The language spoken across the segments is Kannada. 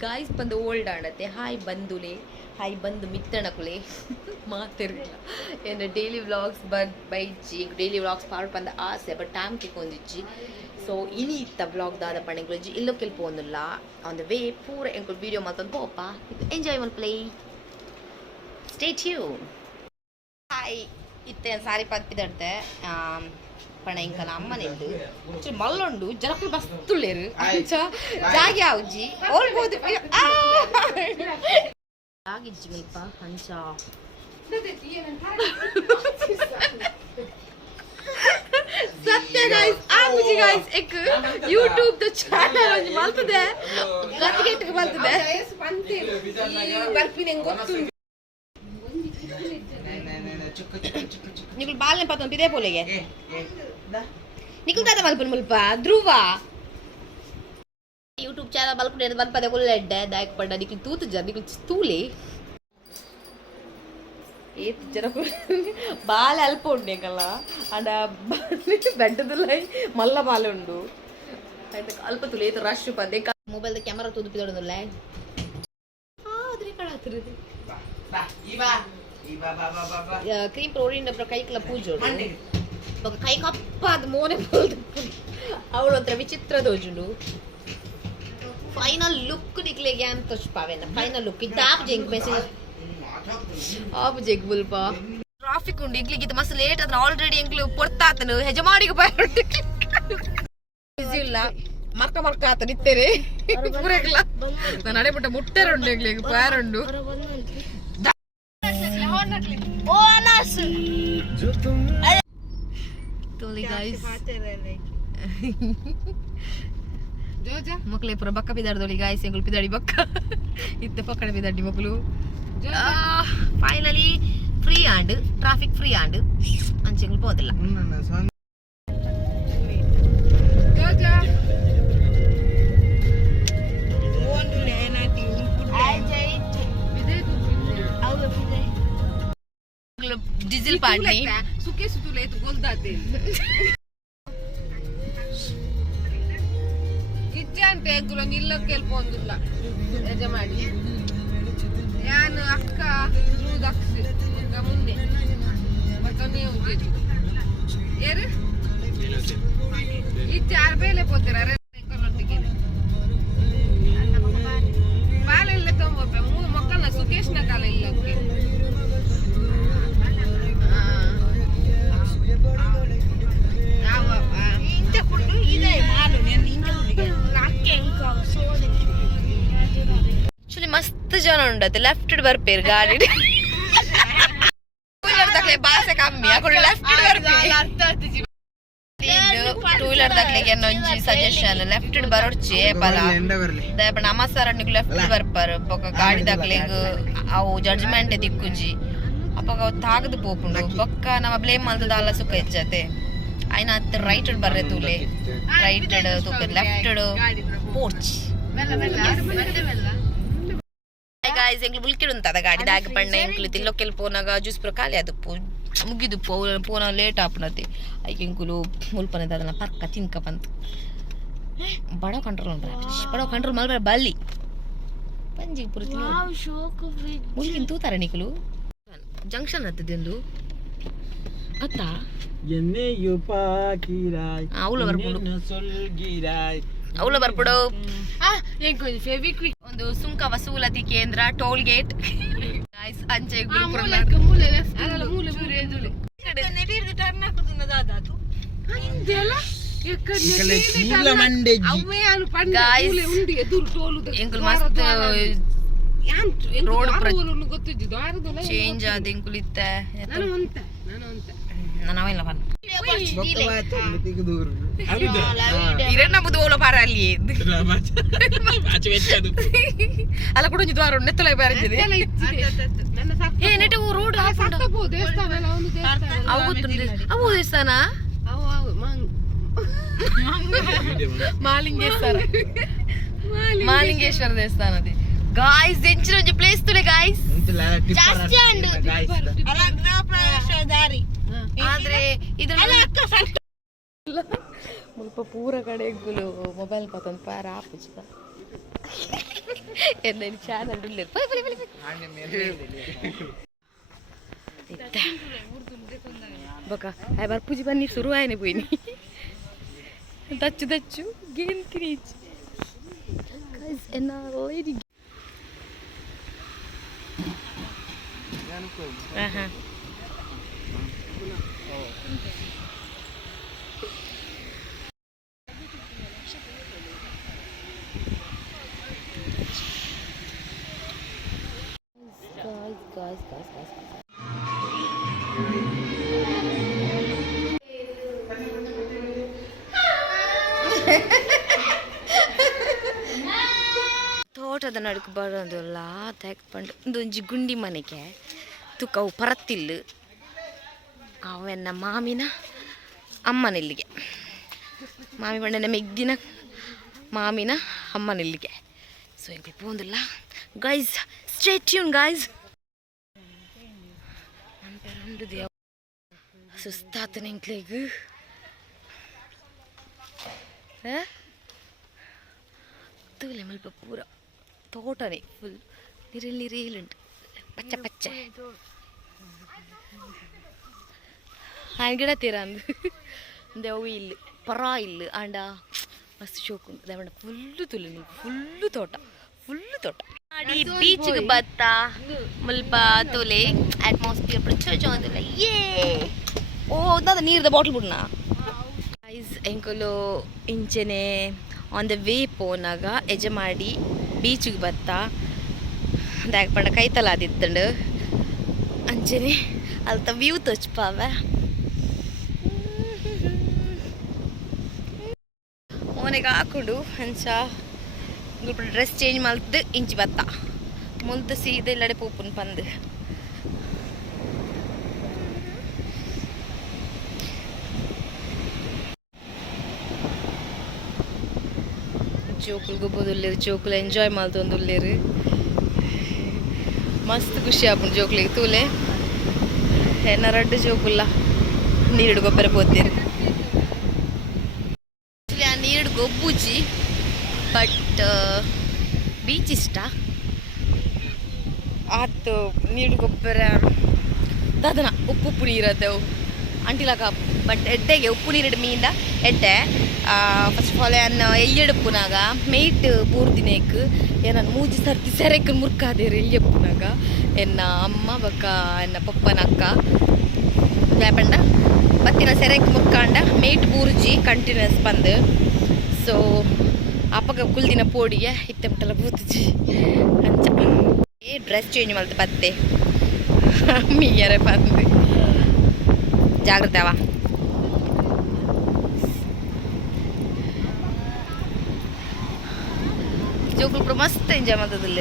ಗಾಯ್ಸ್ ಬಂದು ಓಲ್ಡ್ ಆಡತ್ತೆ ಹಾಯ್ ಬಂದುಲೆ ಹಾಯ್ ಬಂದು ಮಿತ್ತಣಕುಲೆ ಮಾತಿರಲಿಲ್ಲ ಏನು ಡೈಲಿ ವ್ಲಾಗ್ಸ್ ಬೈಜಿ ಡೈಲಿ ವ್ಲಾಗ್ಸ್ ಪಾರ್ಟ್ ಬಂದ ಆಸೆ ಬಟ್ ಟೈಮ್ ತಿಕ್ಕೊಂದಿಜ್ಜಿ ಸೊ ಇನಿ ಇತ್ತ ವ್ಲಾಗ್ ದಾದ ಪಣೆಗುಳಜ್ಜಿ ಇಲ್ಲೋ ಕೆಲಪೋಂದಿಲ್ಲ ಆನ್ ದ ವೇ ಪೂರ ಎಂಕುಲು ವೀಡಿಯೋ ಮಲ್ತೊಂದು ಪೋಪ ಎಂಜಾಯ್ ಮಲ್ಪಲೇ ಸ್ಟೇ ಟ್ಯೂನ್ ಹಾಯ್ ಇತ್ತೆ ಸಾರಿ ಪದ್ಪಿದಡ್ತೆ ಪಣ ಇಂಕಲ ಅಮ್ಮನೆಂದು ಮಲ್ಲೊಂಡು ಜನಕ್ಕಳು ಬಸ್ತುಳ್ಳೇರು ಅಂಚ ಜಾಗಿ ಆವುಜಿ ಓಲ್ಬೋದು ಜಾಗಿಜ್ಜಿ ಮಲ್ಪ ಅಂಚ ಸತ್ಯ ಗೈಸ್ ಆವುಜಿ ಗೈಸ್ ಎಕ್ ಯೂಟ್ಯೂಬ್ ದ ಚಾನೆಲ್ ಒಂಜಿ ಮಲ್ತದೆ ಗಟ್ಟಿಗೆಟ್ಟಿಗೆ ಮಲ್ತದೆ ಬರ್ಪಿನ ಗೊತ್ತುಂಟು ನಿಖಿಲ್ ಬಾಲ್ನೆ ಪತ್ತೊಂದು ಇದೇ ಪೋಲೆಗೆ ನಿಖಿಲ್ ತಾತ ಮಲ್ಪನ ಮುಲ್ಪ ಧ್ರುವ ಯೂಟ್ಯೂಬ್ ಚಾನಲ್ ಮಲ್ಪನೆ ಮಲ್ಪದೆ ಒಳ್ಳೆಡ್ಡೆ ದಾಯಕ್ ಪಡ್ಡ ನಿಖಿಲ್ ತೂತು ಜನ ನಿಖಿಲ್ ತೂಲೆ ಏತ್ ಜನ ಬಾಲ ಅಲ್ಪ ಉಂಡೆಕಲ್ಲ ಅಂಡ ಬೆಡ್ಡದುಲ್ಲ ಮಲ್ಲ ಬಾಲ ಉಂಡು ಅಲ್ಪ ತುಲೆ ಏತು ರಶ್ ಪಂದೆ ಮೊಬೈಲ್ ಕ್ಯಾಮರಾ ತೂದುಪಿದೊಡದುಲ್ಲ ಆದ್ರೆ ಕಳಾತಿರದು ಕ್ರೀಮ್ ಪ್ರೋಡಿನ್ ಕೈಕ್ಲ ಪೂಜೆ ಕೈ ಕಪ್ಪಾದ ಮೋನೆ ಅವಳು ಒಂಥರ ವಿಚಿತ್ರ ದೋಜುಂಡು ಫೈನಲ್ ಲುಕ್ ನಿಕ್ಲೆಗೆ ಅಂತ ಪಾವೆನ ಫೈನಲ್ ಲುಕ್ ಇದ್ದ ಆಪ್ ಜೆಂಗ್ ಮೆಸೇಜ್ ಆಪ್ ಜೆಂಗ್ ಬುಲ್ಪ ಟ್ರಾಫಿಕ್ ಉಂಡು ಇಗ್ಲಿಗೆ ಇದು ಮಸ್ತ್ ಲೇಟ್ ಆದ್ರೆ ಆಲ್ರೆಡಿ ಎಂಗ್ಲು ಪೊರ್ತಾತನು ಹೆಜಮಾಡಿಗೆ ಬಯಲು ಇಲ್ಲ ಮರ್ಕ ಆತ ನಿತ್ತೇರೆ ಪೂರಕ್ಲ ನಾನು ಅಡೆಬಿಟ್ಟ ಮುಟ್ಟೆರುಂಡು ಎಂಗ್ಲಿಗೆ ಪಾರುಂಡು ಮಕ್ಳು ಪುರ ಬಕ್ಕ ಬಿದಾಡ್ದೋಳಿ ಗಾಯ್ಸ್ ಎಂಗುಳು ಬಿದಾಡಿ ಬಕ್ಕ ಇತ್ತ ಪಕ್ಕಡೆ ಬಿದಾಡಿ ಮಕ್ಕಳು finally free and traffic free and ಅಂಚೆಂಗುಳು ಪೋದಿಲ್ಲ ಡೀಸೆಲ್ ಪಾರ್ಟಿ ಸುಕ್ಕೆ ಸುತ್ತುಲೆ ಗೊಲ್ದಾತೆ ಇಜ್ಜೆ ಅಂತ ಎಗ್ಗುಲ ನಿಲ್ಲ ಕೆಲ್ಪೊಂದಿಲ್ಲ ಯಜಮಾಡಿ ಯಾನು ಅಕ್ಕ ದಕ್ಷಿ ಮುಂದೆ ಮತ್ತೊನ್ನೇ ಉಂಟು ಏರು ಇಜ್ಜೆ ಆರು ಬೇಲೆ ಪೋತೀರ ಒಟ್ಟಿಗೆ ಬಾಲೆಲ್ಲ ತೊಂಬ ಮಕ್ಕಳನ್ನ ಸುಕೇಶ್ನ ಕಾಲ ಇಲ್ಲಕ್ಕೆ ಮಸ್ತ್ ಜನ ಉಂಡತ್ತೆ ಲೆಫ್ಟ್ ಬರ್ಪೇರು ಗಾಡಿ ಭಾಷೆ ಕಮ್ಮಿ ಲೆಫ್ಟ್ ಟೂ ವೀಲರ್ ದಾಖಲೆಗೆ ಒಂಜಿ ಸಜೆಷನ್ ಲೆಫ್ಟ್ ಬರೋಡ್ಚಿ ಪಲ ದಯಪಡ ನಮಸ್ಕಾರ ಲೆಫ್ಟ್ ಬರ್ಪಾರು ಬೊಕ್ಕ ಗಾಡಿ ದಾಖಲೆಗ್ ಅವು ಜಡ್ಜ್ಮೆಂಟ್ ದಿಕ್ಕುಜಿ ಅಪ್ಪಾಗ ಅವು ತಾಗದು ಪೋಪುಂಡು ಬೊಕ್ಕ ನಮ್ಮ ಬ್ಲೇಮ್ ಮಲ್ತದ ಅಲ್ಲ ಸುಖ ಹೆಚ್ಚತೆ ಆಯ್ನ ಹತ್ತು ರೈಟ್ ಬರ್ರೆ ತೂಲೆ ರೈಟ್ ತೂಪೆ ಲೆಫ್ಟ್ ಪೋರ್ಚ್ ಗಾಯ್ಸ್ ಎಂಕ್ಲು ಬುಲ್ಕಿಡು ಉಂತದ ಗಾಡಿ ದಾಗ ಪಣ್ಣ ಎಂಕ್ಲು ತಿಲ್ಲೊಕ್ಕೆಲ್ ಪೋನಾಗ ಜ್ಯೂಸ್ ಪುರ ಖಾಲಿ ಅದು ಮುಗಿದು ಪೋನ ಲೇಟ್ ಆಪುನತಿ ಐಕೆ ಎಂಕುಲು ಮುಲ್ಪನದ ಅದನ್ನ ಪರ್ಕ ತಿನ್ಕ ಬಂತು ಬಡ ಕಂಟ್ರೋಲ್ ಉಂಡ್ರ ಬಡ ಕಂಟ್ರೋಲ್ ಮಲ್ಬರ ಬಲ್ಲಿ ಪಂಜಿ ಪುರ ಮುಲ್ಕಿನ್ ತೂತಾರ ನಿಕುಲು ಜಂಕ್ಷನ್ ಹತ್ತದೆಂದು ಅತ್ತ ಎನ್ನೆಯು ಪಾಕಿರಾಯ್ ಅವಳ ಬರ್ಪುಡು ಅವಳ ಬರ್ಪುಡು ಒಂದು ಸುಂಕ ವಸೂಲತಿ ಕೇಂದ್ರ ಟೋಲ್ ಗೇಟ್ ಅಂಚೆ ಮಸ್ತ್ ರೋಡ್ ಚೇಂಜ್ ಆದ ಎಂಕುಲಿತ್ತ ನಾವೆಲ್ಲ ಬಂದು ಇರನ್ನಬುದು ಓಲ ಪಾರ ಅಲ್ಲಿ ಅಲ್ಲ ಕೂಡ ಒಂದು ದ್ವಾರ ನೆತ್ತಲ ಬಾರಿದೆ ಏ ನೆಟ್ಟು ರೋಡ್ ಅವು ಗೊತ್ತುಂಟು ಅವು ದೇವಸ್ಥಾನ ಮಾಲಿಂಗೇಶ್ವರ ದೇವಸ್ಥಾನ ಅದೇ ಗಾಯ್ಸ್ ಎಂಚಿನ ಒಂಜಿ ಪ್ಲೇಸ್ ತುಲೆ ಗಾಯ್ಸ್ ಜಾಸ್ತಿ ಅಂಡು ಆದ್ರೆ ಇದ್ರ ಮುಲ್ಪ ಪೂರ ಕಡೆ ಮೊಬೈಲ್ ಪತ್ತೊಂದು ಪಾರ ಆಪುಜಿ എന്തെങ്കിലും ചാനൽ बघा हाय बार पूजी पाणी सुरू आहे ना बहिणी दच्चू दच्चू गेन क्रीच guys. ತೋಟದ ನಡುಕು ಬರೋದಿಲ್ಲ ತೆಕ್ಕೊಂಡು ಒಂದೊಂಜಿ ಗುಂಡಿ ಮನೆಗೆ ತುಕವು ಪರತ್ತಿಲ್ಲು ಅವೆನ್ನ ಮಾಮಿನ ಅಮ್ಮನಿಲ್ಲಿಗೆ ಮಾಮಿ ಬಣ್ಣನ ಮೆಗ್ದಿನ ಮಾಮಿನ ಅಮ್ಮನಿಲ್ಲಿಗೆ ಸೊ ಎಂಕಲ್ ಪೋಂದಿಲ್ಲ ಗೈಸ್ ಸ್ಟೇ ಟ್ಯೂನ್ ಗೈಸ್ ಸುಸ್ತಾತನ ಎಂಕ್ಲೆಗ್ ತೂಲೆ ಮಲ್ಪ ಪೂರ ತೋಟನೇ ಫುಲ್ ನೀರಿಲ್ಲುಂಟು ಪಚ್ಚ ಪಚ್ಚ ಗಿಡ ತೀರ ಅಂದು ದೇವು ಇಲ್ಲಿ ಪರ ಇಲ್ಲಿ ಆಂಡ ಮಸ್ತ್ ಶೋಕು ದೇವಣ್ಣ ಫುಲ್ಲು ತುಳು ಫುಲ್ಲು ತೋಟ ಮಾಡಿ ಬೀಚ್ಗೆ ಬತ್ತ ಮುಲ್ಪ ತುಲೆ ಅಟ್ಮಾಸ್ಫಿಯರ್ ಪ್ರಚೋಜ ಏ ಓ ದಾದ ನೀರ್ದ ಬಾಟ್ಲ್ ಬಿಡ್ನ ಐಸ್ ಎಂಕಲು ಇಂಚೆನೆ ಆನ್ ದ ವೇ ಪೋನಾಗ ಎಜಮಾಡಿ ಬೀಚ್ಗೆ ಬತ್ತ ದಾಗ್ ಪಂಡ ಕೈತಲಾದಿತ್ತಂಡು ಅಂಚನೆ ಅಲ್ತ ವ್ಯೂ ತೋಚ್ಪಾವ ಓನೆಗೆ ಹಾಕೊಂಡು ಅಂಚ ಡ್ರೆಸ್ ಚೇಂಜ್ ಮಲ್ತು ಇಂಚಿ ಬತ್ತ ಮುಲ್ತು ಸೀದೆ ಇಲ್ಲಡೆ ಪೋಪುನ್ ಪಂದು ಜೋಕುಲ್ ಗೊಬ್ಬೊಂದುಲ್ಲೇರು ಜೋಕುಲು ಎಂಜಾಯ್ ಮಲ್ತೊಂದುಲ್ಲೇರು ಮಸ್ತ್ ಖುಷಿ ಆಪುಂಡು ಜೋಕುಲಿಗೆ ತೂಲೆ ಎನ್ನ ರಡ್ಡು ಜೋಕುಲ್ಲ ನೀರು ಗೊಬ್ಬರ ಪೋತೀರು ಆ ನೀರು ಗೊಬ್ಬುಜಿ ಬಟ್ ಬೀಚ್ ಇಷ್ಟ ಆತು ನೀರು ಗೊಬ್ಬರ ದಾದನ ಉಪ್ಪು ನೀರತ್ತವು ಅಂಟಿಲಾಕ ಬಟ್ ಎಡ್ಡೆಗೆ ಉಪ್ಪು ನೀರಿಡ ಮೀಂದ ಎಡ್ಡೆ ಫಸ್ಟ್ ಆಫ್ ಆಲ್ ಎನ್ನ ಎಯ್ಯಡುಪ್ಪುನಾಗ ಮೇಯ್ಟ್ ಬೂರ್ದಿನೇಕ್ ಏನ ಮೂಜಿ ಸರ್ತಿ ಸೆರೆಕ್ ಮುರ್ಕಾದೇರು ಎಯ್ಯಪ್ಪುನಾಗ ಎನ್ನ ಅಮ್ಮ ಬಕ್ಕ ಎನ್ನ ಪಪ್ಪನ ಅಕ್ಕ ಲ್ಯಾಪಂಡ ಬತ್ತಿನ ಸೆರೆಕ್ ಮುರ್ಕಾಂಡ ಮೇಯ್ಟ್ ಬೂರ್ಜಿ ಕಂಟಿನ್ಯೂಸ್ ಬಂದು ಸೊ ಅಪ್ಪಗ ಕುಲ್ದಿನ ಪೋಡಿಗೆ ಇತ್ತೆ ಮುಟ್ಟಲ ಬೂತುಜಿ ಅಂಚ ಏ ಡ್ರೆಸ್ ಚೇಂಜ್ ಮಲ್ತು ಬತ್ತೆ ಮೀಯರೆ ಬಂದು ಜಾಗ್ರತೆ ಅವ ಜೋಕುಲು ಪೂರ ಮಸ್ತ್ ಎಂಜಾಯ್ ಮಾಡ್ತದಿಲ್ಲ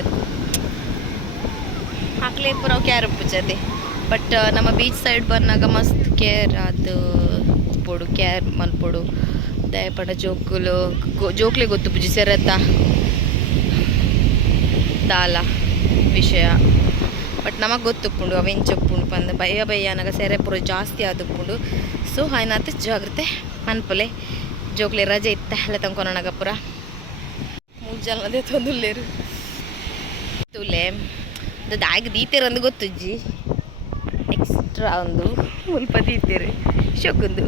ಹಾಕ್ಲೇ ಪೂರ ಕ್ಯಾರ್ ಉಪ್ಪುಜತೆ ಬಟ್ ನಮ್ಮ ಬೀಚ್ ಸೈಡ್ ಬಂದಾಗ ಮಸ್ತ್ ಕೇರ್ ಅದು ಪೊಡು ಕ್ಯಾರ್ ಮಲ್ಪೊಡು ದಯಪಡ ಜೋಕ್ಲೆ ಗೊತ್ತು ಪುಜಿ ಸೆರತ್ತ ದಾಲ ವಿಷಯ ಬಟ್ ನಮಗೆ ಗೊತ್ತುಪ್ಪುಂಡು ಅವೆಂಚಪ್ಪುಂಡು ಪಂದು ಭಯ ಅನ್ನಗ ಸೆರೆ ಪೂರ ಜಾಸ್ತಿ ಆದುಪ್ಪುಂಡು ಸೊ ಆಯ್ನಾತು ಜಾಗ್ರತೆ ಮನ್ಪಲೆ ಜೋಕ್ಲೆ ರಜೆ ಇತ್ತ ಎಲ್ಲ ತಂಕೊನಗ ಪೂರ ಮೂಜಲ್ನದೇ ತೊಂದುಲ್ಲೇರು ತುಲೆ ದಾಗ್ ದೀತೆರಂದು ಗೊತ್ತುಜ್ಜಿ ಎಕ್ಸ್ಟ್ರಾ ಒಂದು ಮುಲ್ಪ ದೀತೆರು ಶೊಕ್ಕುಂದು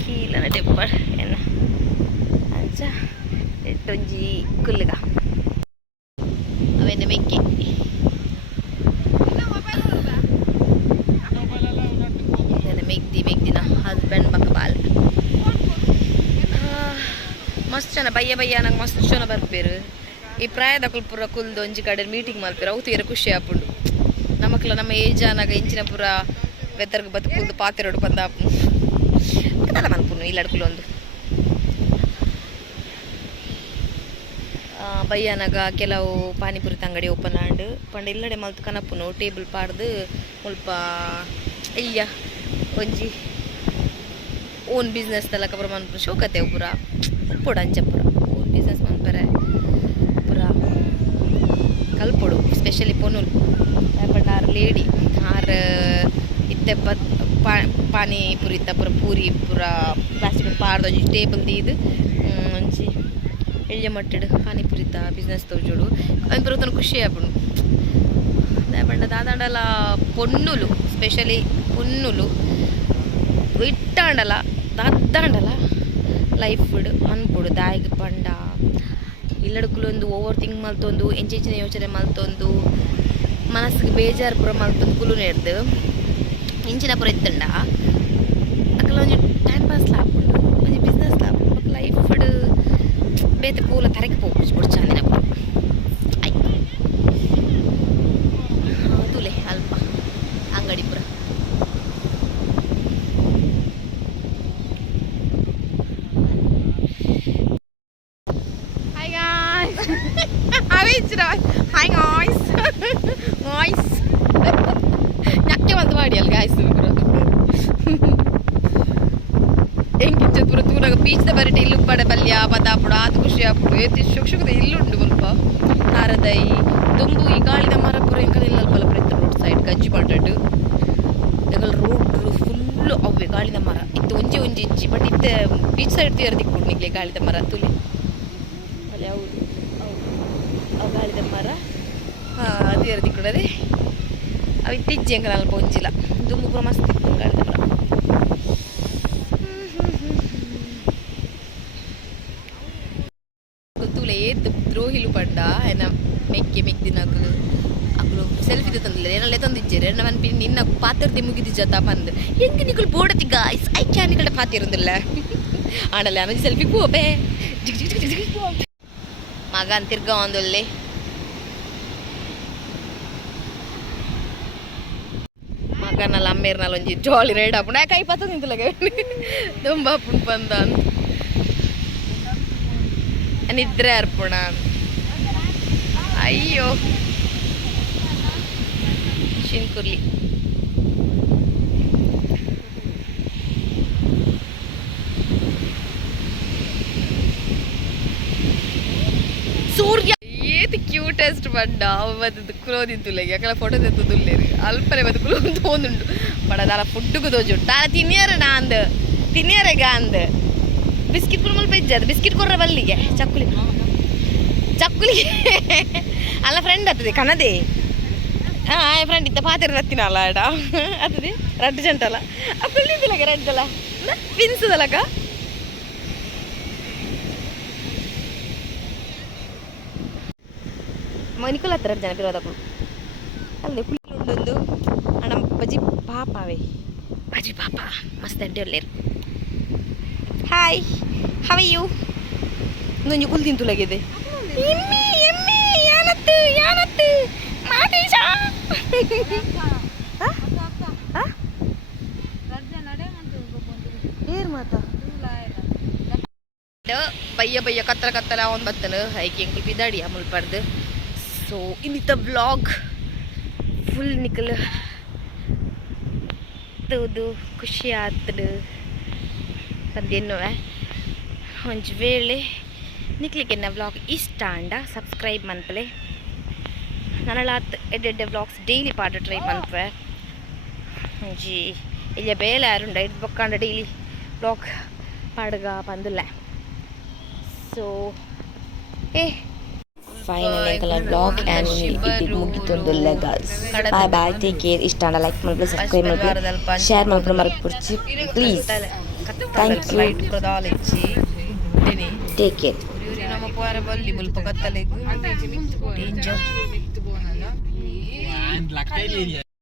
ಕೀಲನ ಡೆಪ್ಪಡ್ ಎನ್ನ ಅಂಚ ಎಟ್ಟೊಂಜಿ ಕುಲ್ಲುಗ ಅವೆನ್ನ ಮೆಕ್ಕೆ ಮೆಗ್ದಿನ ಹಸ್ಬೆಂಡ್ ಮಕ್ಕ ಬಾಲ್ ಮಸ್ತ್ ಜನ ಬಯ್ಯ ನಂಗೆ ಮಸ್ತ್ ಜನ ಬರ್ಪೇರು ಈ ಪ್ರಾಯದ ಪೂರ ಕುಲ್ದು ಒಂಜಿ ಕಡೆ ಮೀಟಿಂಗ್ ಮಲ್ಪೇರು ಅವು ತೀರ ಖುಷಿ ಆಪುಂಡು ನಮಕ್ಲ ನಮ್ಮ ಏಜ್ ಅನ್ನಾಗ ಇಂಚಿನ ಪೂರ ಬೆತ್ತರ್ಗ ಬದುಕುಲ್ದು ಪಾತೆರೋಡು ಬಂದಾಪು ಅದಲ್ಲ ಮನ್ಪುನು ಇಲ್ಲ ಅಡ್ಕುಲು ಒಂದು ಬಯ್ಯನಾಗ ಕೆಲವು ಪಾನಿಪುರಿ ಅಂಗಡಿ ಓಪನ್ ಆಂಡು ಪಂಡ ಇಲ್ಲಡೆ ಮಲ್ತು ಕನಪುನು ಟೇಬಲ್ ಪಾಡ್ದು ಮುಲ್ಪ ಅಯ್ಯ ಒಂಜಿ ಓನ್ ಬಿಸ್ನೆಸ್ ತಲಕ ಪೂರ ಮನ್ಪುನು ಶೋಕತೆ ಪೂರ ಪುಡ ಅಂಚ ಪೂರ ಓನ್ ಬಿಸ್ನೆಸ್ ಮನ್ಪರೆ ಪೂರ ಕಲ್ಪೊಡು ಸ್ಪೆಷಲಿ ಪೊನುಲ್ ಪಂಡ ಆರ್ ಲೇಡಿ ಆರ್ ಇತ್ತೆ ಪಾನಿಪುರಿ ಪೂರ ಪೂರಿ ಪೂರ ಪ್ಲಾಸ್ಟಿಕ್ ಪಾರ್ದು ಟೇಬಲ್ ಇದು ಒಂಚಿ ಎಳ್ಳೆ ಮಟ್ಟಡು ಪಾನಿಪುರಿತ ಬಿಸ್ನೆಸ್ ತೋಜೋಡು ಅವ್ನು ಬರೋತನ ಖುಷಿ ಆಗ್ಬಿಡು ಬಣ್ಣ ದಾದಾಂಡಲ ಪೊನ್ನುಲು ಸ್ಪೆಷಲಿ ಪೊನ್ನುಲು ಇಟ್ಟಾಂಡಲ ದಾದಾಂಡಲ ಲೈಫ್ ಅನ್ಬಿಡು ದಾಯಿಗೆ ಪಂಡ ಇಲ್ಲಡ್ಕುಲೊಂದು ಓವರ್ ಥಿಂಕ್ ಮಲ್ತೊಂದು ಎಂಚೆಂಚಿನ ಯೋಚನೆ ಮಲ್ತೊಂದು ಮನಸ್ಸಿಗೆ ಬೇಜಾರು ಪುರ ಮಲ್ತೊಂದು ಕುಲು ನೆಡ್ದು ಇಂಚಿನ ಪುರ ಎತ್ತಂಡ ಅಕ್ಕಲ ಒಂಜಿ ಟೈಮ್ ಪಾಸ್ ಲಾಪುಂಡು ಒಂಜಿ ಬಿಸ್ನೆಸ್ ಲಾಪುಂಡು ಲೈಫ್ ಬೇತೆ ಪೂಲ ತರಕ್ಕೆ ಹೋಗ್ಬಿಟ್ಟು ಚಾಂದಿನ ಪುರ ಆಯ್ತು ತುಲೆ ಅಲ್ಪ ಅಂಗಡಿ ಪುರ ಹಾಯ್ ಗಾಯ್ಸ್ ಗಾಯ್ಸ್ ഞಕ್ಕೆ ಬಂದು ಮಾಡಿ ಅಲ್ಲಿ ಗಾಯ್ಸ್ ಹೆಂಗಿಚ್ಚದು ಪುರ ತೂರಾಗ ಬೀಚ್ದ ಬರಟೆ ಇಲ್ಲು ಪಡೆ ಪಲ್ಯ ಪದಾಪುಡ ಅದು ಖುಷಿ ಆಪುಡು ಏತಿ ಶುಕ್ಷುಕದ ಇಲ್ಲುಂಡು ಸ್ವಲ್ಪ ನಾರದೈ ತುಂಬು ಈ ಗಾಳಿದ ಮರ ಪುರ ಎಂಕಲ್ ಇಲ್ಲ ಅಲ್ಪ ಪುರ ರೋಡ್ ಸೈಡ್ ಗಜ್ಜಿ ಪಂಟಡು ಎಂಕಲ್ ರೋಡ್ ಫುಲ್ಲು ಅವೇ ಗಾಳಿದ ಮರ ಇತ್ತು ಒಂಜಿ ಒಂಜಿ ಇಜ್ಜಿ ಬಟ್ ಇತ್ತೆ ಬೀಚ್ ಸೈಡ್ ತೀರ್ ದಿಕ್ಕು ನಿಗ್ಲೆ ಗಾಳಿದ ಮರ ತುಲಿ ಅಲ್ಲಿ ಹೌದು ಅವು ಗಾಳಿದ ಮರ ಅದು ಎರಡು ದಿಕ್ಕುಡದೆ ಅವು ಇತ್ತಿಜ್ಜಿ ಎಂಕಲ್ ಅಲ್ಪ ಒಂಜಿಲ್ಲ ದುಂಬು ಪುರ ಮಸ್ತ್ ಇತ್ತು ಗಾಳಿದ ಮರ ಗೊತ್ತುಲೆ ಏತ್ ದ್ರೋಹಿಲು ಪಂಡ ಏನ ಮೆಕ್ಕೆ ಮೆಕ್ದಿನಕಲು ಅಕಲು ಸೆಲ್ಫಿ ತಂದಿಲ್ಲ ಏನಲ್ಲೇ ತಂದಿಜ್ಜೇರಿ ನನ್ನ ಪಿನ್ ನಿನ್ನ ಪಾತ್ರದೆ ಮುಗಿದಿಜ್ಜತ ಬಂದು ಹೆಂಗೆ ನಿಕಲು ಬೋಡತಿ ಗಾಯ್ಸ್ ಐ ಕ್ಯಾನ್ ನಿಕಡೆ ಪಾತಿರಂದಿಲ್ಲ ಆಣಲ್ಲ ಆಮೇಲೆ ಸೆಲ್ಫಿ ಪೋಬೆ ಮಗ ಅಂತಿರ್ಗ ಒಂದೊಳ್ಳೆ ಮಗನಲ್ಲ ಅಮ್ಮೇರ್ನಲ್ಲ ಒಂಜಿ ಜಾಲಿ ರೈಡ್ ಆಪುಂಡು ಯಾಕೆ ಕೈ ಪತ್ತ ನಿಂತಲಾಗ ತುಂಬ ಆಪುಂಡು ಬಂದ ಅಂತ ನಿದ್ರೆ ಅರ್ಪಣ ಅಯ್ಯೋ ಶಿನ್ಕುರ್ಲಿ ಸೂರ್ಯ ಏತ್ ಕ್ಯೂಟೆಸ್ಟ್ ಬಂಡ ಅವತ್ತು ಕುಲೋದಿದ್ದುಲ್ಲ ಯಾಕಲ ಫೋಟೋ ತೆತ್ತುದುಲ್ಲೇರಿ ಅಲ್ಪನೆ ಮತ್ತೆ ಕುಲೋ ತೋಂದುಂಡು ಬಡ ದಾಲ ಫುಡ್ಡುಗು ತೋಜು ದಾಲ ತಿನ್ನಿಯಾರಣ ಅಂದ್ ತಿನ್ನಿಯಾರೆಗ ಅಂದ್ ಬಿಸ್ಕಿಟ್ ಕುಲ್ ಮಲ್ಪ ಇಜ್ಜದು ಬಿಸ್ಕಿಟ್ ಕೊರ್ರ ಬಲ್ಲಿಗೆ ಚಕ್ಕುಲಿ ಅಲ್ಲ ಫ್ರೆಂಡ್ ಆಗ್ತದೆ ಕನದೆ ಫ್ರೆಂಡ್ ಇದ್ದ ಪಾತಿರ ರತ್ತಿನ ಅಲ್ಲ ಆಡ ಆಗ್ತದೆ ರಡ್ಡು ಜಂಟಲ್ಲ ಅಪ್ಪಲ್ಲಿದ್ದಲಗ ರಡ್ಡಲ್ಲ ಪಿನ್ಸದಲ್ಲಕ ಮನಿಕುಲ ಹತ್ರ ಜನ ಬಿರೋದಕ್ಕಳು ಅಲ್ಲದೆ ಕುಲ್ಲುಂಡೊಂದು ಅಣ್ಣ ಬಜಿ ಪಾಪವೇ ಬಜಿ ಪಾಪ ಮಸ್ತ್ ಅಡ್ಡಿ ಒಳ್ಳೆರು ಹಾಯ್ ಹವ ಯು ಇನ್ನೊಂದು ಕುಲ್ ತಿಂತುಲಾಗಿದೆ ಎಮ್ಮಿ ಎಮ್ಮಿ ಯಾನತ್ತು ಯಾನತ್ತು ಮಾಟೇಶ ಏರ್ ಮಾತಾ ಬಯ್ಯ ಬಯ್ಯ ಕತ್ತಲ ಕತ್ತಲ ಅವನು ಬತ್ತನು ಹೈಕಿಂಗ್ ಬಿದ್ದಾಡಿ ಅಮೂಲ್ ಪರ್ದು ಸೊ ಇನ್ನಿತ ವ್ಲಾಗ್ ಫುಲ್ ನಿಕಲ್ ತೂದು ಖುಷಿ ಆತಡು ಪಂದೇನುವೆ ಒಂಜಿ ವೇಳೆ ನಿಕ್ಲಿಕ್ಕೆ ವ್ಲಾಗ್ ಇಷ್ಟ ಅಂಡ ಸಬ್ಸ್ಕ್ರೈಬ್ ಮನ್ಪಲೆ ನನಲಾತ್ ಎಡ್ಡೆ ವ್ಲಾಗ್ಸ್ ಡೈಲಿ ಪಾಡ ಟ್ರೈ ಮನ್ಪೆ ಒಂಜಿ ಇಲ್ಲ ಬೇಲೆ ಯಾರುಂಡ ಇದು ಬೊಕ್ಕಾಂಡ ಡೈಲಿ ವ್ಲಾಗ್ ಪಾಡ್ಗ ಪಂದಿಲ್ಲ ಸೊ ಫೈನಲ್ ಎಂಕಲ ವ್ಲಾಗ್ ಆ್ಯಂಡ್ ಇದು ಮುಗಿತೊಂದುಲ್ಲ guys bye bye take care ಇಷ್ಟ ಅಂಡ ಲೈಕ್ ಮಲ್ಪಲೆ ಸಬ್ಸ್ಕ್ರೈಬ್ ಮಲ್ಪಲೆ ಶೇರ್ ಮಲ್ಪಲೆ ಮರ್ಪುರ್ಚಿ please thank you take care ನಮ್ಮ ಪೋರ ಬಲ್ಲಿ ಮುಲ್ಪ ಕತ್ತಲೆಗು ಡೇಂಜರ್